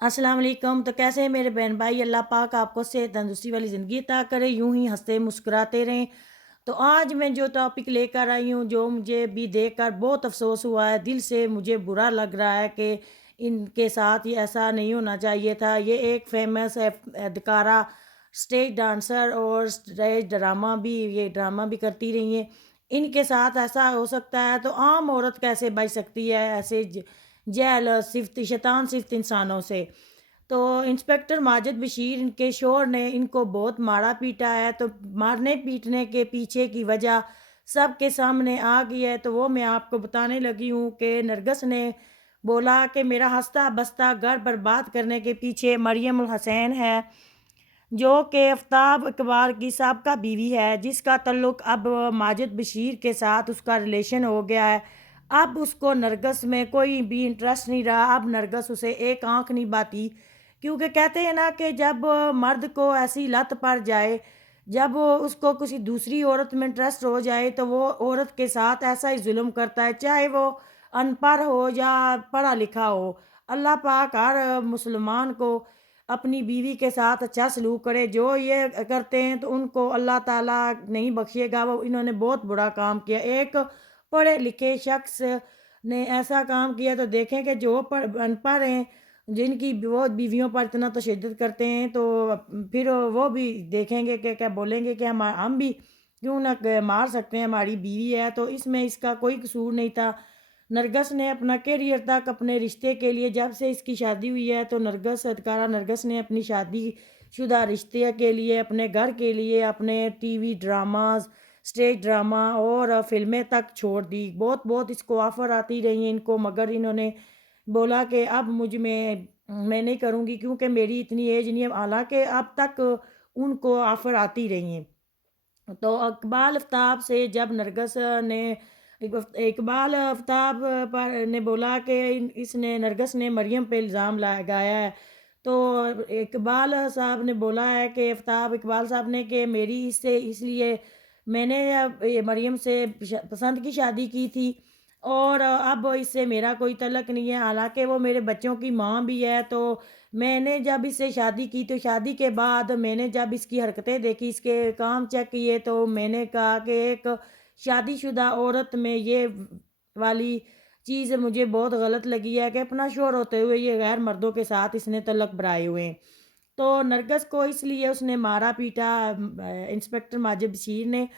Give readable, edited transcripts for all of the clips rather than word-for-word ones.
अस्सलाम वालेकुम। तो कैसे हैं मेरे बहन भाई? अल्लाह पाक आपको सेहत तंदुरुस्ती वाली ज़िंदगी अता करे, यूं ही हंसते मुस्कुराते रहें। तो आज मैं जो टॉपिक लेकर आई हूँ, जो मुझे भी देखकर बहुत अफसोस हुआ है, दिल से मुझे बुरा लग रहा है कि इनके साथ ये ऐसा नहीं होना चाहिए था। ये एक फेमस अदकारा, स्टेज डांसर और स्टेज ड्रामा भी, ये ड्रामा भी करती रही हैं। इनके साथ ऐसा हो सकता है तो आम औरत कैसे बच सकती है ऐसे जैल सिफ्त शैतान सिफ्त इंसानों से? तो इंस्पेक्टर माजिद बशीर इनके शोहर ने इनको बहुत मारा पीटा है। तो मारने पीटने के पीछे की वजह सबके सामने आ गई है। तो वो मैं आपको बताने लगी हूँ कि नरगस ने बोला कि मेरा हंसता बसता घर बर्बाद करने के पीछे मरियम उल हसैन है, जो कि आफ्ताब इकबाल की साबका बीवी है, जिसका तल्लुक अब माजिद बशीर के साथ उसका रिलेशन हो गया है। अब उसको नरगस में कोई भी इंटरेस्ट नहीं रहा। अब नरगस उसे एक आंख नहीं बाती, क्योंकि कहते हैं ना कि जब मर्द को ऐसी लत पड़ जाए, जब वो उसको किसी दूसरी औरत में इंटरेस्ट हो जाए, तो वो औरत के साथ ऐसा ही जुल्म करता है, चाहे वो अनपढ़ हो या पढ़ा लिखा हो। अल्लाह पाक हर मुसलमान को अपनी बीवी के साथ अच्छा सलूक करे। जो ये करते हैं तो उनको अल्लाह ताला नहीं बख्शेगा। वो इन्होंने बहुत बुरा काम किया। एक पढ़े लिखे शख्स ने ऐसा काम किया, तो देखें कि जो अनपढ़ हैं, जिनकी वो बीवियों पर इतना तशद्दुद करते हैं, तो फिर वो भी देखेंगे कि क्या बोलेंगे कि हम भी क्यों ना मार सकते हैं, हमारी बीवी है। तो इसमें इसका कोई कसूर नहीं था। नरगस ने अपना करियर तक अपने रिश्ते के लिए, जब से इसकी शादी हुई है, तो नरगस अदकारा नरगस ने अपनी शादी शुदा रिश्ते के लिए, अपने घर के लिए, अपने टीवी ड्रामास, स्टेज ड्रामा और फ़िल्में तक छोड़ दी। बहुत बहुत इसको ऑफ़र आती रही हैं इनको, मगर इन्होंने बोला कि अब मैं नहीं करूँगी, क्योंकि मेरी इतनी एज नहीं है। हालाँकि अब तक उनको ऑफ़र आती रही हैं। तो इकबाल आफ्ताब से जब नरगस ने इकबाल आफ्ताब पर ने बोला कि इसने नरगस ने मरियम पे इल्ज़ाम लगाया है। तो इकबाल साहब ने बोला है कि आफ्ताब इकबाल साहब ने कि मेरी इससे इसलिए मैंने ये मरियम से पसंद की शादी की थी, और अब इससे मेरा कोई तल्लक नहीं है। हालांकि वो मेरे बच्चों की माँ भी है। तो मैंने जब इससे शादी की, तो शादी के बाद मैंने जब इसकी हरकतें देखी, इसके काम चेक किए, तो मैंने कहा कि एक शादीशुदा औरत में ये वाली चीज़ मुझे बहुत गलत लगी है कि अपना शौहर होते हुए ये गैर मर्दों के साथ इसने तलक बराए हुए हैं। तो नरगस को इसलिए उसने मारा पीटा इंस्पेक्टर माजिद बशीर ने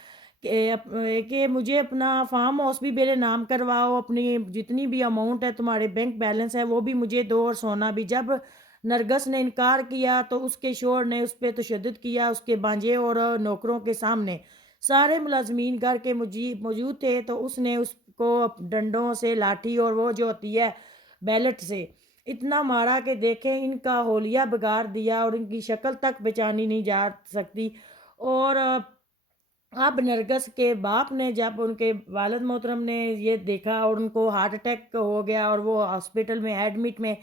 कि मुझे अपना फार्म हाउस भी मेरे नाम करवाओ, अपनी जितनी भी अमाउंट है, तुम्हारे बैंक बैलेंस है, वो भी मुझे दो, और सोना भी। जब नरगस ने इनकार किया, तो उसके शोहर ने उस पर तशद्दुद किया, उसके बांजे और नौकरों के सामने। सारे मुलाजमीन घर के मौजूद थे, तो उसने उसको डंडों से, लाठी और वो जो होती है बैलेट से, इतना मारा कि देखें इनका होलिया बिगाड़ दिया, और इनकी शक्ल तक पहचानी नहीं जा सकती। और अब नरगस के बाप ने, जब उनके वालिद मोहतरम ने ये देखा, और उनको हार्ट अटैक हो गया और वो हॉस्पिटल में एडमिट में,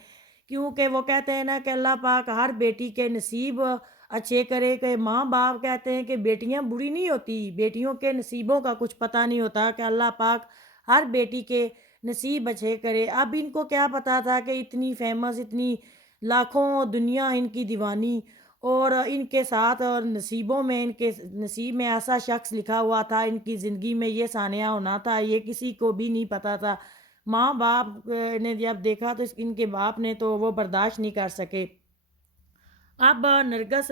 क्योंकि वो कहते हैं ना कि अल्लाह पाक हर बेटी के नसीब अच्छे करे। कि माँ बाप कहते हैं कि बेटियां बुरी नहीं होती, बेटियों के नसीबों का कुछ पता नहीं होता, कि अल्लाह पाक हर बेटी के नसीब अच्छे करे। अब इनको क्या पता था कि इतनी फेमस, इतनी लाखों दुनिया इनकी दीवानी, और इनके साथ और नसीबों में, इनके नसीब में ऐसा शख्स लिखा हुआ था, इनकी ज़िंदगी में ये सानिया होना था, ये किसी को भी नहीं पता था। माँ बाप ने जब देखा, तो इनके बाप ने तो वो बर्दाश्त नहीं कर सके। अब नरगस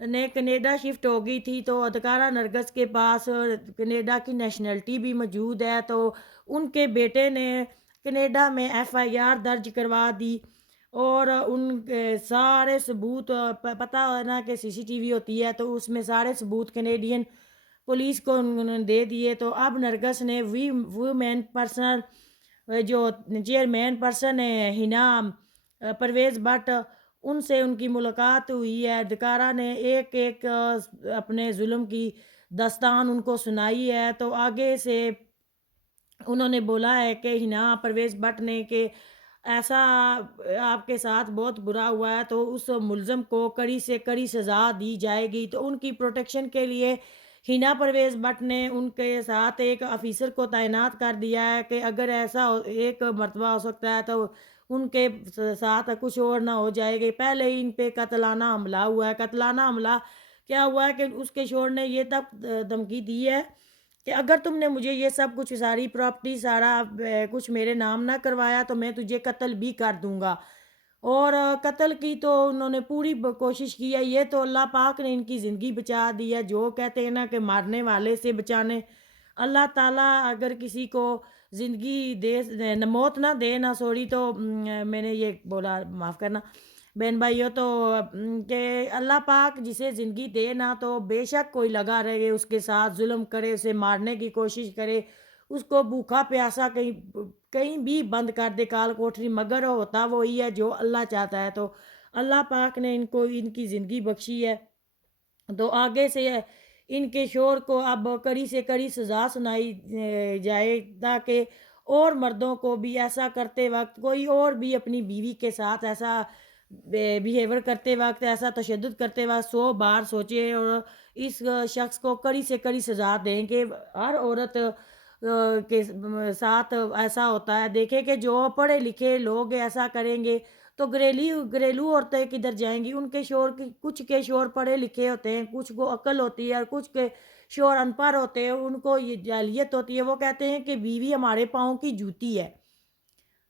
ने कनाडा शिफ्ट हो गई थी, तो अदकारा नरगस के पास कनाडा की नेशनलिटी भी मौजूद है। तो उनके बेटे ने कनाडा में एफआईआर दर्ज करवा दी, और उनके सारे सबूत पता है ना कि सीसीटीवी होती है, तो उसमें सारे सबूत कनेडियन पुलिस को उन्होंने दे दिए। तो अब नरगस ने वी वुमेन पर्सनल जो चेयरमैन पर्सन है हिना परवेज़ भट्ट, उनसे उनकी मुलाकात हुई है। अदकारा ने एक एक अपने जुल्म की दास्तान उनको सुनाई है। तो आगे से उन्होंने बोला है कि हिना परवेज़ भट्ट ने कि ऐसा आपके साथ बहुत बुरा हुआ है, तो उस मुलज़म को कड़ी से कड़ी सज़ा दी जाएगी। तो उनकी प्रोटेक्शन के लिए हिना परवेज़ भट्ट ने उनके साथ एक ऑफ़िसर को तैनात कर दिया है, कि अगर ऐसा एक मर्तबा हो सकता है, तो ان کے ساتھ کچھ اور نہ ہو جائے گی۔ پہلے ہی ان پہ قتلانہ حملہ ہوا ہے۔ قتلانہ حملہ کیا ہوا ہے کہ اس کے شوہر نے یہ تک دھمکی دی ہے کہ اگر تم نے مجھے یہ سب کچھ ساری پراپرٹی سارا کچھ میرے نام نہ کروایا تو میں تجھے قتل بھی کر دوں گا۔ اور قتل کی تو انہوں نے پوری کوشش کی ہے۔ یہ تو اللہ پاک نے ان کی زندگی بچا دی ہے۔ جو کہتے ہیں نا کہ مارنے والے سے بچانے، اللہ تعالیٰ اگر کسی کو زندگی دے موت نہ دے نہ سوری تو میں نے یہ بولا معاف کرنا بہن بھائیوں، تو کہ اللہ پاک جسے زندگی دے نہ تو بے شک کوئی لگا رہے اس کے ساتھ ظلم کرے، اسے مارنے کی کوشش کرے، اس کو بھوکا پیاسا کہیں بھی بند کر دے کال کوٹری، مگر ہوتا وہی ہے جو اللہ چاہتا ہے۔ تو اللہ پاک نے ان کو ان کی زندگی بخشی ہے، تو آگے سے ان کے شوہر کو اب کڑی سے کڑی سزا سنائی جائے، تاکہ اور مردوں کو بھی ایسا کرتے وقت، کوئی اور بھی اپنی بیوی کے ساتھ ایسا بیہیور کرتے وقت، ایسا تشدد کرتے وقت 100 بار سوچے اور اس شخص کو کڑی سے کڑی سزا دیں کہ ہر عورت کے ساتھ ایسا ہوتا ہے۔ دیکھیں کہ جو پڑھے لکھے لوگ ایسا کریں گے تو گھریلو عورتیں کدھر جائیں گی؟ ان کے شوہر کچھ کے شوہر پڑھے لکھے ہوتے ہیں، کچھ کو عقل ہوتی ہے اور کچھ کے شوہر ان پڑھ ہوتے ہیں، ان کو یہ جاہلیت ہوتی ہے۔ وہ کہتے ہیں کہ بیوی ہمارے پاؤں کی جوتی ہے۔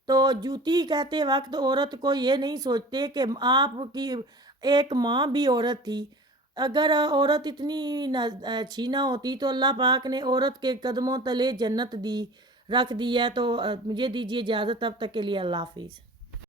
تو جوتی کہتے وقت عورت کو یہ نہیں سوچتے کہ آپ کی ایک ماں بھی عورت تھی۔ اگر عورت اتنی اچھی نہ ہوتی تو اللہ پاک نے عورت کے قدموں تلے جنت رکھ دی ہے۔ تو مجھے دیجیے اجازت، اب تک کے لیے اللہ حافظ۔